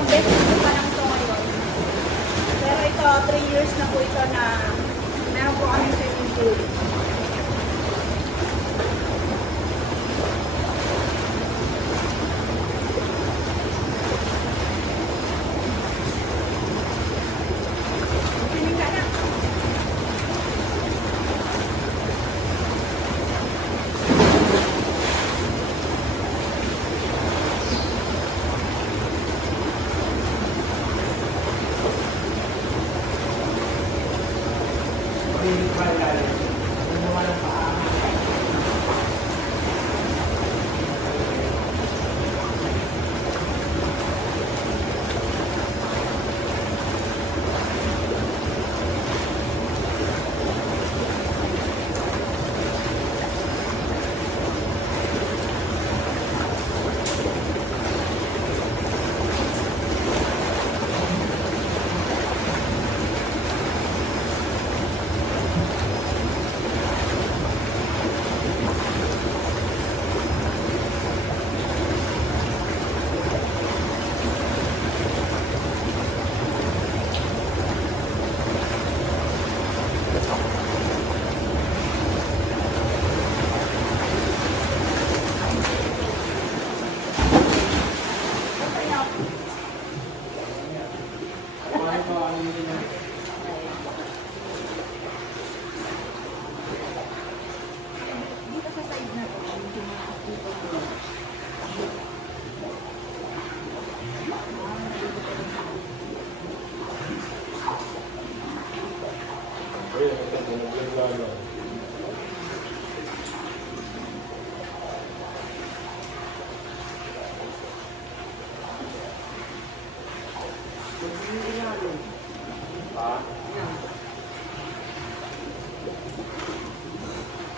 Dalawang beses ko pa lang ito ngayon. Pero ito, 3 years na po ito na meron po kami swimming pool.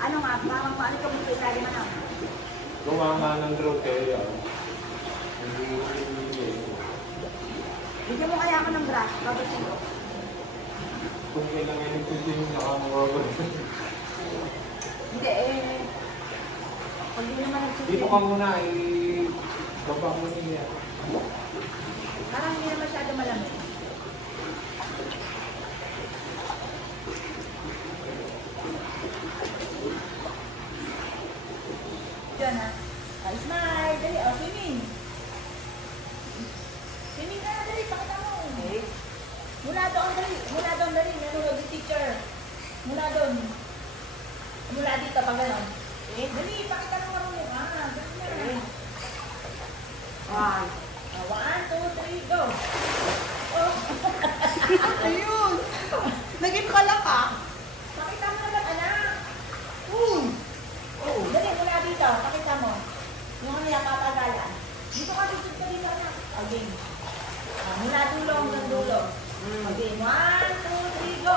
Ano nga, parang paano ka muna ilalim mo na? Gawa nga ng growth area. Bigyan mo kaya ako ng brush, babasin ko. Kung kailangan yung continue na kamawawag. Hindi pag di naman nagsusunod. Dito ka muna, baba mo niya. Parang hindi na masyado malamig. Diyan ha. Smile! Dali, swimming! Swimming ka na, dali, pakita mo. Okay. Mula doon, dali. Nanonood si teacher. Mula doon. Mula dito, pag gano'n. Okay. Dali, pakita mo marunong. Dali na. Okay. 1, 2, 3, go! Oh. Ayun! Naging pala ka. Pakita mo naman, anak. Oh, dali, mula dito. Pakita mo. Yung ano yung papagalan. Dito ka susud ka dito, anak. Okay. Mula dulo hanggang dulo. Okay, 1, 2, 3, go!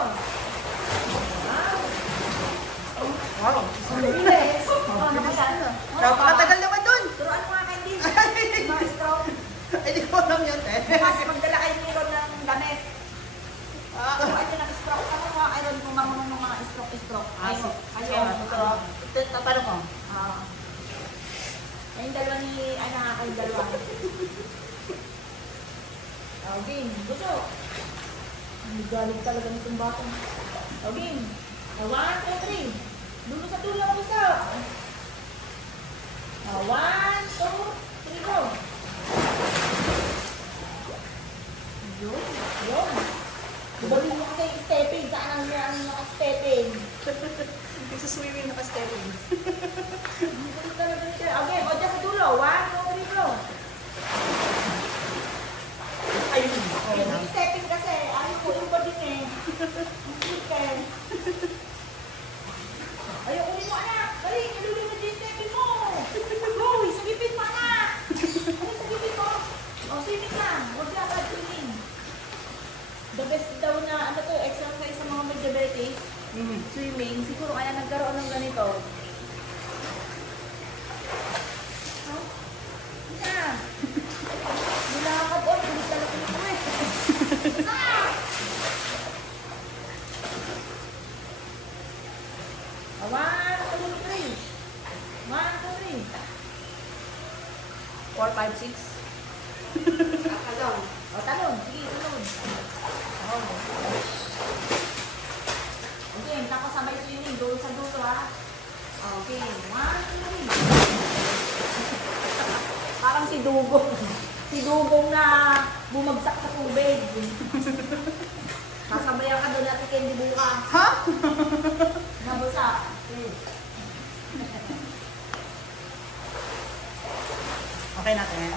Wow! Wow! Ang bilis! Nakasano? Napakatagal naman dun! Turuan mo nga kayo din. Mga stroke. Ay, di ko alam yun eh. Bukas, magdala kayo meron ng damit. Turuan nyo ng stroke. Ako mga iron kung marunong ng mga stroke. Kayo. Paano ko? Yung dalawa ni, ay nakakayong dalawa. Game. Gusto. Ang galing talaga nitong batang. Game. 1, 2, 3. Dulo sa dulo ang gusto. 1, 2, 3, go. Yun. Dali mo kasi yung stepping. Saan ang naka-stepping? Hindi sa swimming naka-stepping. Okay, o dyan sa dulo. 1, 2, 3, go. Ayun. Yung stepping kasi, ayaw ko yung pa din eh. Okay. Ayaw, ulit mo anak. Dali, nilulong na yung stepping mo. Hoy, sagipin mo anak. Ano sagipin mo? O, swimming lang. Huwag lang ka swimming. The best daw na, ano to, exercise sa mga may diabetes. Swimming. Siguro kaya nagkaroon ng ganito. Four, five, six. Akalong. Dugong. Si Dugong na bumagsak sa tubig. Sasabayan ka doon natin Candy bukas. Ha? Nabusa. Okay natin.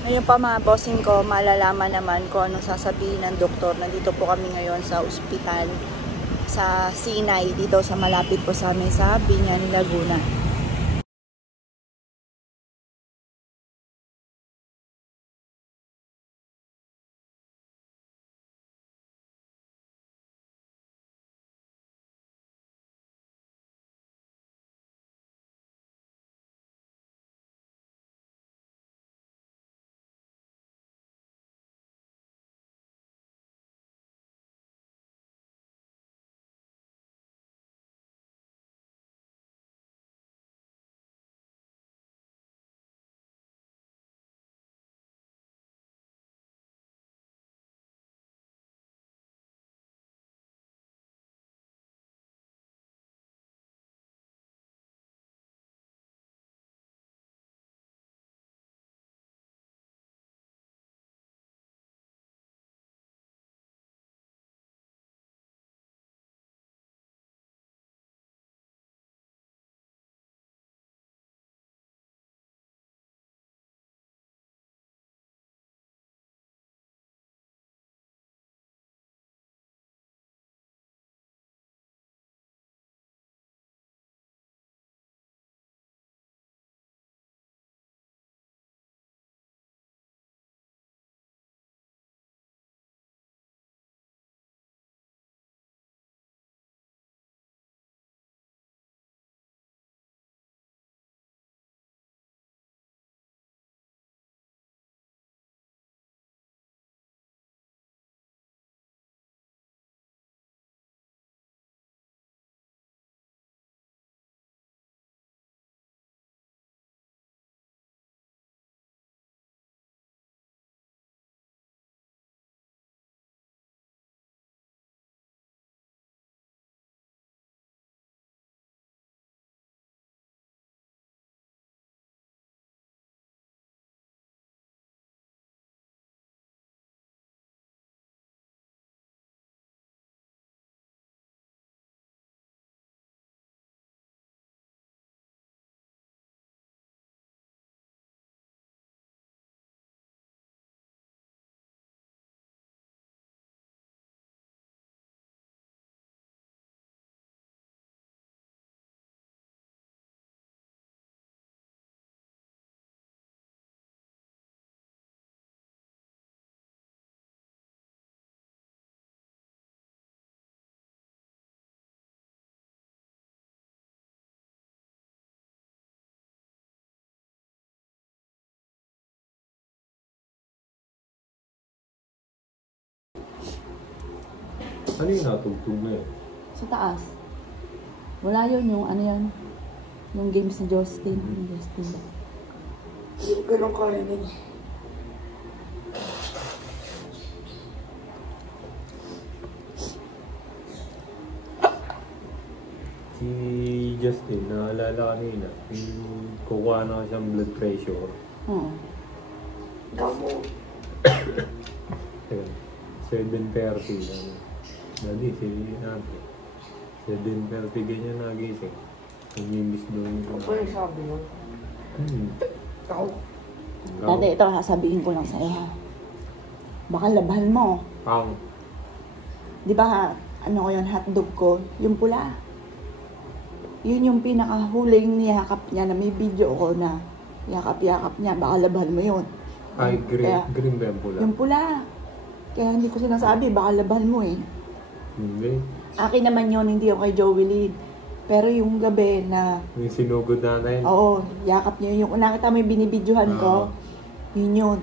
Ngayon pa mga bossing ko, malalaman naman kung anong sasabihin ng doktor. Nandito po kami ngayon sa ospital sa Sinay, dito sa malapit po sa amin sa Biñan, Laguna. Ano yung natugtog na yun? Sa taas. Wala yun, yung ano yan. Yung games ni Justin. Yung Justin ba? Yung ganun karinig. Si Justin, naalala kanina, yung kukuha na siyang blood pressure. Oo. Damo. Ayun, 7:30 na. Dali, si ate. 7:30 ganyan nagising. Namimiss doon Ano pa yung sabi mo? Ako. Dati, ito sasabihin ko lang sa'yo ha. Baka labahan mo. Pang. Di ba, ano ko yun, hotdog ko, yung pula. Yun yung pinakahuling niyakap niya na may video ko na yakap-yakap niya. Baka labahan mo yun. Ay, green, Kaya, green ba yung pula? yung pula. Kaya hindi ko sinasabi, baka labahan mo eh. Hindi. Akin naman yun, hindi ako kay Joey Lynn. Pero yung gabi na, Yung sinugod natin. oo, yakap niya yung nakita mo yung binibidyohan ko, yun yun.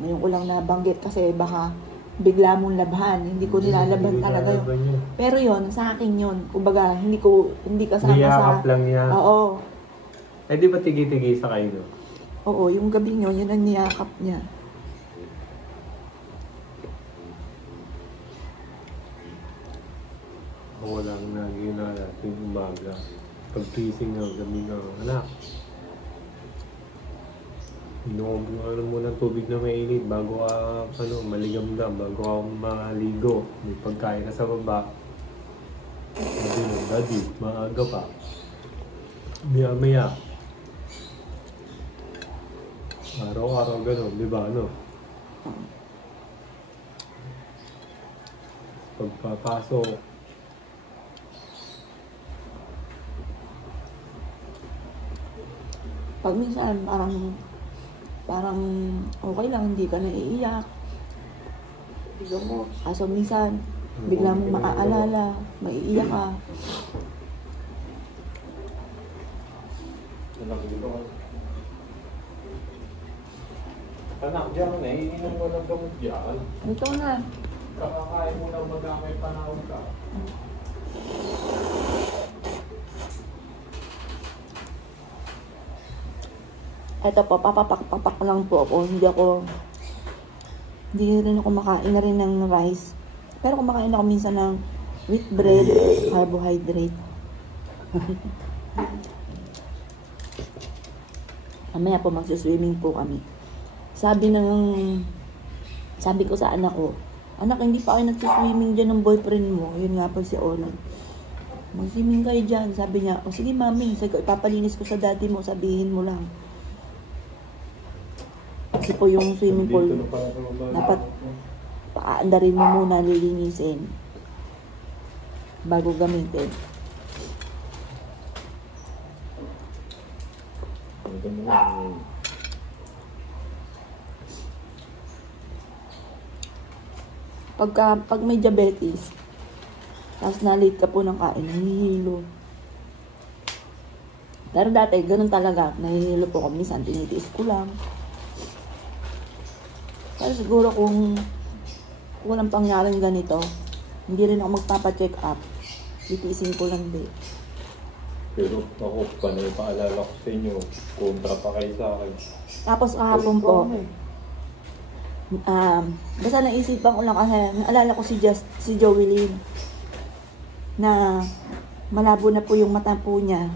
Ngayon ko lang nabanggit kasi baka bigla mong labhan. Hindi ko nilalaban talaga yun. Nilalaban yun. Pero yun, sa akin yun. Kumbaga, hindi kasama Niyakap sa... lang niya. Oo. Eh di ba tigi-tigi sa kayo? No? Oo, yung gabi yun, yun ang niyakap niya. Ako lang na ginala tuwing umaga. Pag-tising ng gabi ng anak. Inom mo ano muna ng tubig na mainit bago ka maligamgam, bago ka maligo. May pagkain ka sa baba. Sabi mo, Daddy, maaga pa. Maya-maya. Araw-araw gano'n, di ba ano? Pagpapasok. Pag minsan parang okay lang, hindi ka naiiyak. Bigyan mo. Kaso minsan, bigla mong maaalala, maiiyak ka. Anak, diyan na, iinom mo ng gamot diyan. Ito na. Kakakain mo na magamay panahon ka. Ito po, papapak lang po ako. Hindi rin ako makain na rin ng rice. Pero kumakain ako minsan ng wheat bread, carbohydrate. Mamaya po magsuswimming po kami. Sabi ko sa anak ko, anak, hindi pa kayo nagsuswimming dyan ng boyfriend mo. Yun nga po si Onan. Mag-swimming kayo dyan. Sabi niya, o sige mami, ipapalinis ko sa daddy mo, sabihin mo lang. Kasi po yung swimming pool, dapat paandarin mo muna, lilinisin bago gamitin. Pag may diabetes, tapos na-late ka po ng kain, nahihilo. Pero dati, ganun talaga, nahihilo po kami, minsan tinitiis ko lang. Pero siguro kung walang pangyaring ganito, hindi rin ako magpapa-check up. Titiisin ko lang din. Pero ako, panay paalala ko sa inyo, kontra pa kayo sa akin. Tapos kahapon po, basta naisipan ko lang kasi naalala ko si Joelyn na malabo na po yung mata po niya.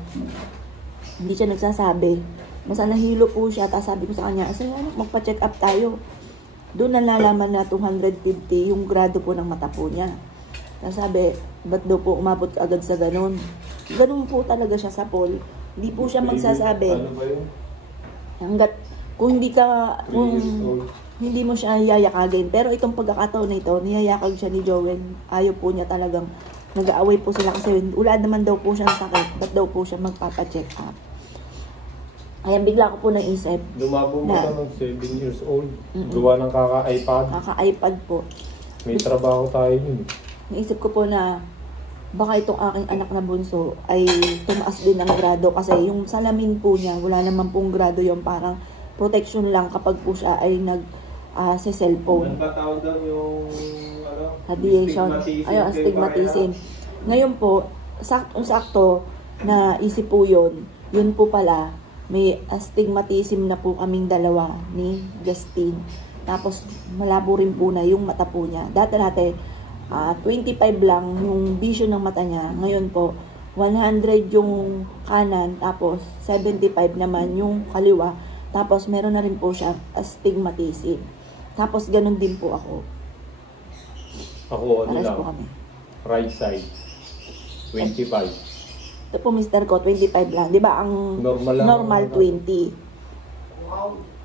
Hindi siya nagsasabi. Basta nahilo po siya. Tapos sabi ko sa kanya, magpa-check up tayo. Doon nalalaman na 250 yung grado po ng mata po niya. Tapos sabi, ba't daw po umabot agad sa ganun? Ganun po talaga siya sa pool. Hindi po siya magsasabi. Ano ba yun? Hanggat, kung hindi mo siya yayakagin. Pero itong pagkakataon na ito, niyayakag siya ni Joel. Ayaw po niya talagang nag-aaway po sila kasi wala naman daw po siyang sakit. Ba't daw po siya magpapa-check up? Kaya bigla ko po naisip. Lumabo mo na ng 7 years old. Gawa ng kaka-iPad. Kaka-iPad po. May trabaho tayo yun. Naisip ko po na baka itong aking anak na bunso ay tumaas din ng grado kasi yung salamin po niya, wala naman pong grado yung parang protection lang kapag po siya ay sa cellphone. Ang tawag daw yung Radiation. Ayun, astigmatism. Ngayon po, sakto na isip po yun po pala, may astigmatism na po kaming dalawa ni Justin. Tapos, malabo rin po na yung mata po niya. Dati, 25 lang yung vision ng mata niya. Ngayon po, 100 yung kanan, tapos 75 naman yung kaliwa. Tapos, meron na rin po siya astigmatism. Tapos, ganun din po ako. Ako, ano Pares lang, po kami. right side, 25. Ito po, mister ko, 25 lang. Di ba ang normal 20?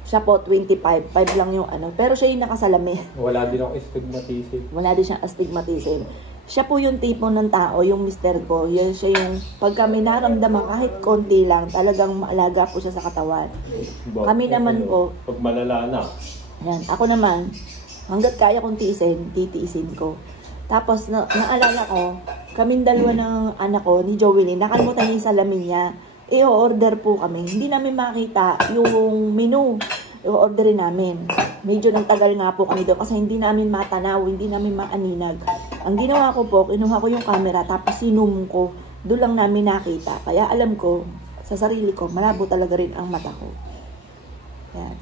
Siya po, 25. 5 lang yung ano. Pero siya yung nakasalami. Wala din ako astigmatism. Wala din siyang astigmatism. Siya po yung tipo ng tao, yung mister ko. Yan siya yung, pag kami naramdaman kahit konti lang, talagang maalaga po siya sa katawan. Kami naman po, Pag malala na. yan, ako naman, hanggat kaya kong titiisin ko. Tapos, naalala ko, kaming dalawa ng anak ko, ni Joelyn, nakalimutan niya yung salamin niya. I-order po kami. Hindi namin makita yung menu. I-orderin namin. Medyo nagtagal nga po kami doon kasi hindi namin matanaw, hindi namin maaninag. Ang ginawa ko po, kinuha ko yung camera, tapos sinum ko. Doon lang namin nakita. Kaya alam ko, sa sarili ko, malabo talaga rin ang mata ko. Yan.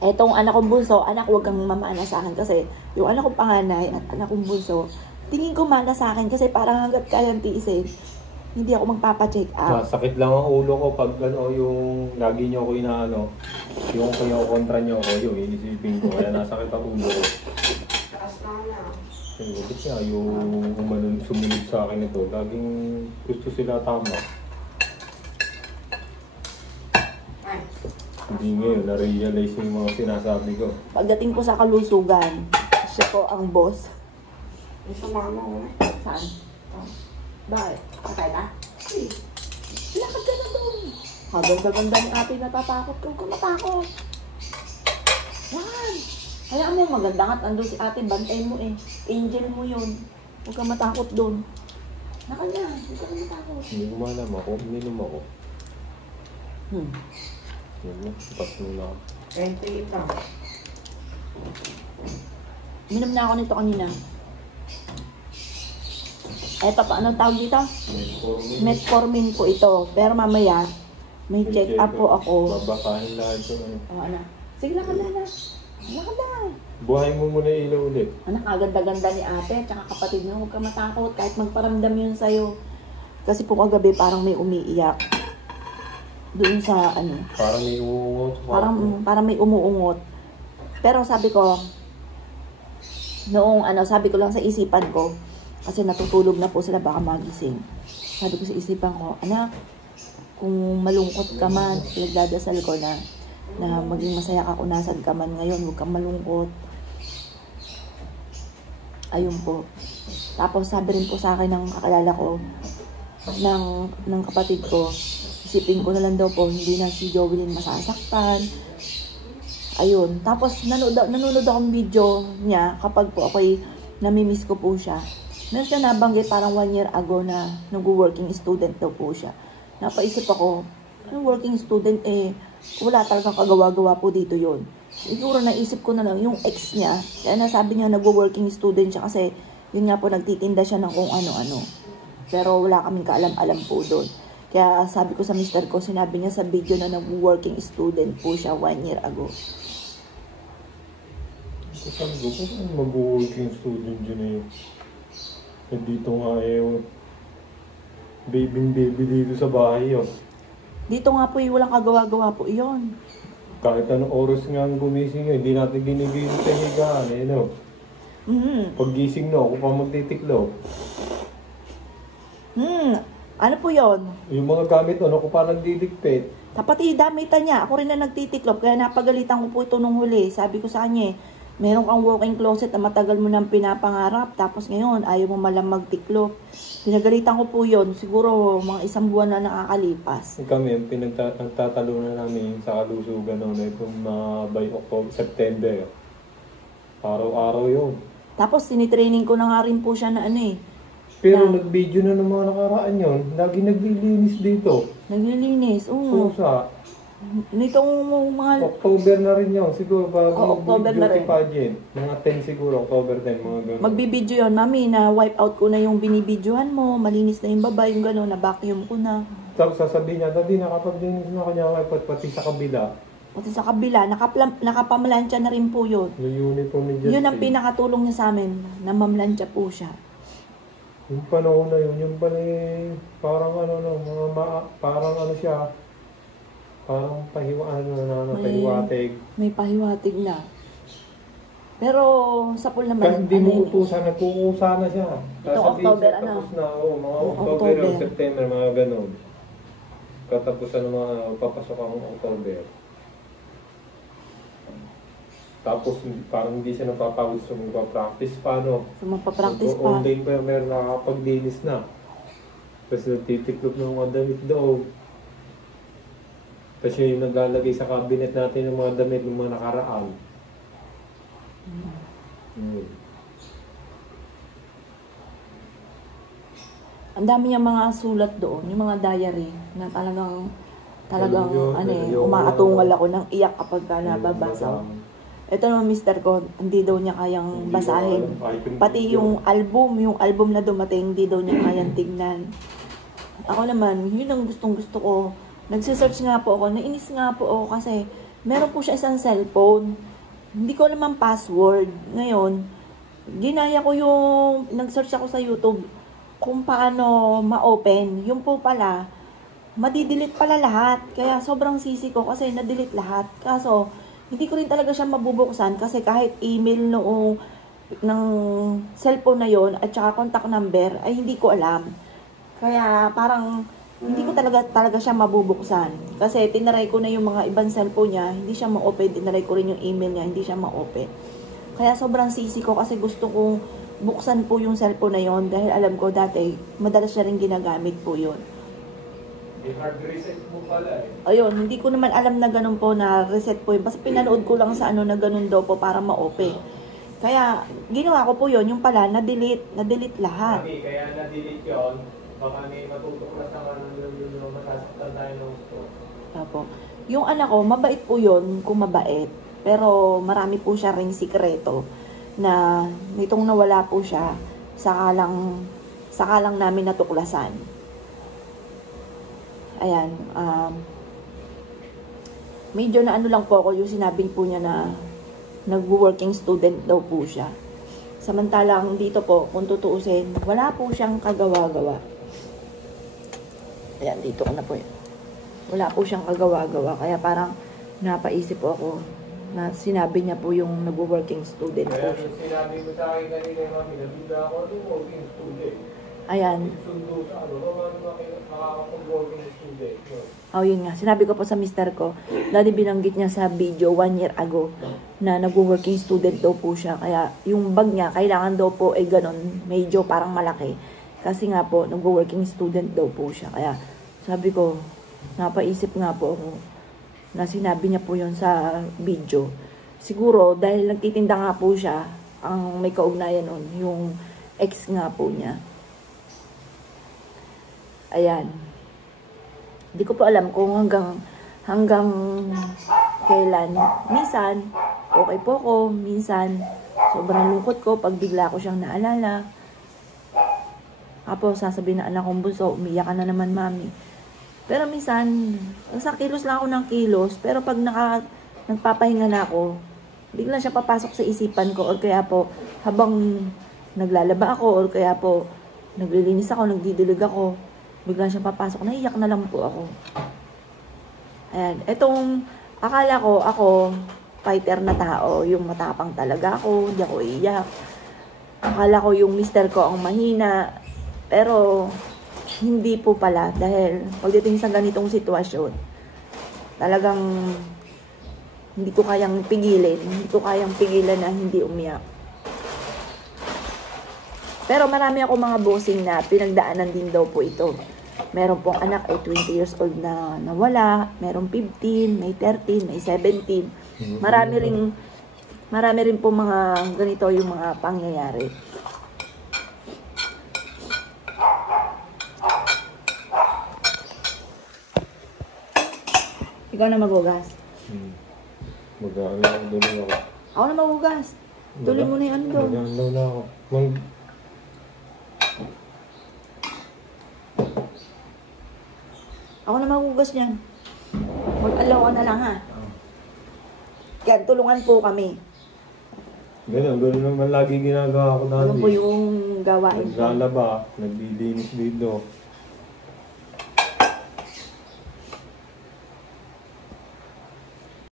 Etong anak kong bunso, anak, huwag kang mamana sa akin kasi yung anak kong panganay at anak kong bunso, tingin ko mana sa akin kasi parang hanggat kayang tiisin, Hindi ako magpapa-check up. Sakit lang ang ulo ko pag ano, yung lagi niyo ako inaano, yung kontra niyo ako, yung iisipin ko, kaya nasakit ang ulo ko. Taas na na. Yung bakit nga yung umanon sumunod sa akin ito, laging gusto sila tama. Ay, Hindi ngayon, na-realize yung mga sinasabi ko. Pagdating ko sa kalusugan, siya po ang boss. may sumama ko na. Saan? Oh. Bakit? Patay na? Lakad ka na doon. Ganda ni ate, natatakot kang kumatakot. Yan. Hayaan mo, maganda nga. Andun si ate, bantay mo eh. Angel mo yun. Huwag kang matakot doon. Nakal na, huwag kang matakot. Hindi ko malam ako, uminom ako. Yan na, pas muna ako. 20 ito. Minom na ako nito kanina. Eto pa, anong tawag dito? Metformin po ito. Pero mamaya, may check up po ako. Babasahin lahat yung ano. O, ano? Sige, lakad na na. Lakad na. Buhay mo muna yung ilaw ulit. Anak, kaganda-ganda ni ate, tsaka kapatid niya, huwag ka matakot kahit magparamdam yun sa'yo. Kasi po kagabi parang may umiiyak. Doon sa ano, Parang may uungot. parang may umuungot. Pero sabi ko, noong ano, sabi ko lang sa isipan ko, kasi natutulog na po sila baka magising. Sabi ko sa isipan ko, anak, kung malungkot ka man, pinagdadasal ko na maging masaya ka kung nasan ka man ngayon, huwag kang malungkot. Ayun po. Tapos sabi rin po sa akin ng kakalala ko, ng kapatid ko, isipin ko na lang daw po, hindi na si Jovelyn masasaktan. Ayun. Tapos nanonood akong video niya kapag po ako'y namimiss ko po siya. Meron siya nabanggit parang 1 year ago na nag-working student daw po siya. Napaisip ako, working student wala talagang kagawa-gawa po dito yon. Siguro naisip ko na lang yung ex niya, kaya nasabi niya nag-working student siya kasi yun nga po nagtitinda siya ng kung ano-ano. Pero wala kaming kaalam-alam po doon. Kaya sabi ko sa mister ko, sinabi niya sa video na nag-working student po siya 1 year ago. Sabi ko, kung mag-working student dyan eh. Dito nga baby dito sa bahay yun. Dito nga po walang kagawa-gawa po iyon. Kahit anong oras nga ang gumising yun, hindi natin binibilit sa higaan eh, no? Pag gising no, ako pa magtitiklaw. Ano po yon? Yung mga gamit no, ako pa nagdidikpit. Kapatid, damitan niya. Ako rin na nagtitiklop, kaya napagalitan ko po ito nung huli. Sabi ko sa kanya, meron kang walk-in closet na matagal mo nang pinapangarap, tapos ngayon, ayaw mo malang magtiklop. Pinagalitan ko po yon, siguro mga 1 buwan na nakakalipas. Kami, ang pinagtatalunan namin sa kalusugan noon ay kung by October, September. Araw-araw yun. Tapos, tinitraining ko na nga rin po siya na ano eh. Pero nag-video na ng mga nakaraan yun, lagi naglilinis dito. Naglilinis, oo. Pusa. Nitong mga... October na rin yun, siguro bago October na beauty rin. pageant. Mga 10 siguro, October 10, mga gano'n. Magbibideo yun, mami, na wipe out ko na yung binibidyohan mo, malinis na yung baba, yung gano'n, na vacuum ko na. Tapos sasabihin niya, Daddy, nakapag-linis na kanya pati sa kabila. Pati sa kabila, nakapamalansya na rin po yun. Yung uniform ni Justin. Yun ang pinakatulong niya sa amin, na mamlansya po siya. Yung panahon na yun, yung pala parang ano, parang ano siya, parang pahiwatig. May pahiwatig na. Pero sa pool naman, Kasi hindi mo utusan, nagkukusa na siya. Ito, Sasabihin October, siya, ano? tapos na, mga October, October. o September, mga ganon. Katapusan ng mga papasok ang October. Tapos parang hindi siya napapagod sa mga practice pa, no? sa magpa-practice pa. Online pa, meron nakakapag-linis na. Tapos nagtitiklop ng mga damit daw. Tapos yung naglalagay sa cabinet natin ng mga damit ng mga nakaraan. Ang dami niyang mga sulat doon, yung mga diary na talagang umaatungal ako ng iyak kapag nababasa. Ito naman mister ko, hindi daw niya kayang basahin. Pati yung album na dumating, hindi daw niya kayang tignan. Ako naman, yun ang gustong gusto ko. Nagsisearch nga po ako, nainis nga po ako kasi meron po siya isang cellphone. Hindi ko alam ang password. Ngayon, ginaya ko nag-search ako sa YouTube. kung paano ma-open. Yung po pala, madidelete pala lahat. Kaya sobrang sisi ko kasi na-delete lahat. Kaso, hindi ko rin talaga siya mabubuksan kasi kahit email noong ng cellphone na yon at saka contact number ay hindi ko alam. Kaya parang hindi ko talaga siya mabubuksan. Kasi tinaray ko na yung mga ibang cellphone niya, hindi siya ma-open. Tinaray ko rin yung email niya, hindi siya ma-open. Kaya sobrang sisi ko kasi gusto kong buksan po yung cellphone na yon dahil alam ko dati madalas siya rin ginagamit po yun. Hard reset mo pala eh. Ayun, hindi ko naman alam na ganun po na reset po yun. Basta pinanood ko lang sa ano na ganun daw po para ma-open. Kaya ginawa ko po yun, yung pala na-delete lahat. Sabi, kaya na-delete yun, baka may matutuklas na ano yung masasaktan tayo ng gusto. Opo. Yung anak ko, mabait po yun kung mabait. Pero marami po siya ring sikreto na nitong nawala po siya, saka lang namin natuklasan. Ayan, medyo na ano lang po ako yung sinabi po niya na nag-working student daw po siya. Samantalang dito po, kung tutuusin, wala po siyang kagawa-gawa. Ayan, dito ko na po yun. Wala po siyang kagawa-gawa. Kaya parang napaisip po ako na sinabi niya po yung nag-working student po Kaya siya. yung sinabi ko sa akin kanina, mami, nabida ako ng working student. Ayan. Sundo sa ano, makakapag-working student. Oh, yun nga. Sinabi ko po sa mister ko, dati binanggit niya sa video 1 year ago na nag-working student daw po siya. Kaya yung bag niya, kailangan daw po ay ganon, medyo parang malaki. Kasi nga po, nag-working student daw po siya. Kaya sabi ko, napaisip nga po ako na sinabi niya po yun sa video. Siguro, dahil nagtitinda nga po siya, ang may kaugnayan nun, yung ex nga po niya. Ayan. Hindi ko po alam kung hanggang kailan. Minsan, okay po ko. Minsan, sobrang lungkot ko pag bigla ko siyang naalala. Tapos, sasabihin na anak kong bunso, umiyak ka na naman, mami. Pero minsan, sa kilos lang ako ng kilos. Pero pag nagpapahinga na ako, bigla siya papasok sa isipan ko. Or kaya po, habang naglalaba ako, or kaya po, naglilinis ako, nagdidilig ako, bigla siya papasok, naiyak na lang po ako. Ayan. Itong, akala ko, ako, fighter na tao, yung matapang talaga ako, hindi ako iiyak. Akala ko yung mister ko ang mahina, pero, hindi po pala, dahil pagdating sa ganitong sitwasyon, talagang, hindi ko kayang pigilan na hindi umiyak. Pero marami ako mga bossing na pinagdaanan din daw po ito. Meron pong anak ay 20 years old na nawala, meron 15, may 13, may 17. Marami rin po mga ganito yung mga pangyayari. Ikaw na maghugas. Mag-aalaw doon ako. Ako na maghugas. Tuloy mo na yung ano doon. Mag-aalaw na ako. Ako na maghugas niyan. Mag-alaw ka na lang ha. Kaya tulungan po kami. Ganun naman lagi ginagawa ko dati. Ano po yung gawain ko? Naglalaba, naglilinis dito.